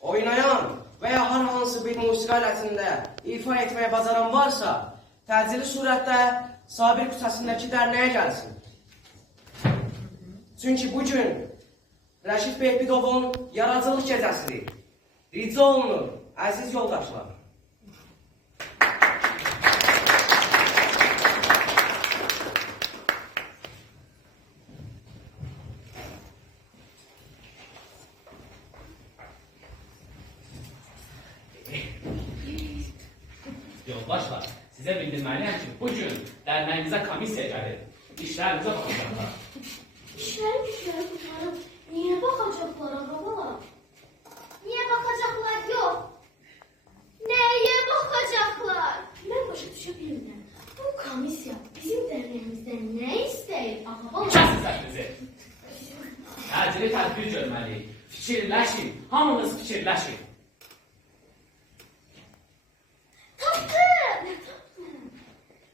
oynayan veya hər hansı bir musiqi alətində ifa etməyə bacaran varsa, təcili surətdə Sabir küçəsindəki dərnəyə gəlsin. Çünki bugün Rəşid Behbidovun yaradıcılıq gecəsidir. Rica olunur, əziz yoldaşlar. Yoldaşlar, size bildirmeliyim ki bugün derneğimize komisya gelir. İşlerimize bakacaklar. İşlerim tutarım. Niye bakacaklar baba? Niye bakacaklar yok? Neye bakacaklar? Ben başa düşe bilmirəm. Bu komisya bizim derneğimizden ne istəyir baba? Kəsin səsinizi. Təcili tədbir görməliyik. Fikirləşin, hamınız fikirləşin.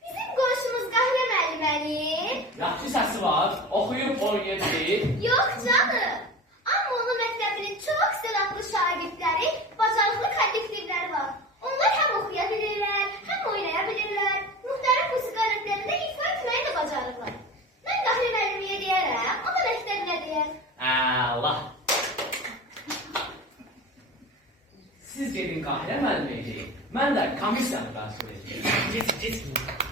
Bizim qonşumuz Qahlə müəllimənin? Yaxşı səsi var, oxuyub oynayacaq. Yox canım. Amma onun məktəbinin çox silahlı şagirdləri, bacarıqlı kollektivləri var. Onlar həm oxuya bilirlər, həm oynaya bilirlər. Müxtəlif musiqi alətlərində ifa etməyi də bacarırlar. Mən Qahlə müəllimiyə deyərəm, o da məktəbinə deyər. Allah. Siz gedin Qahirə müəllimə deyin. Mən də komisyanı məsul edeyim. Gitmeyin.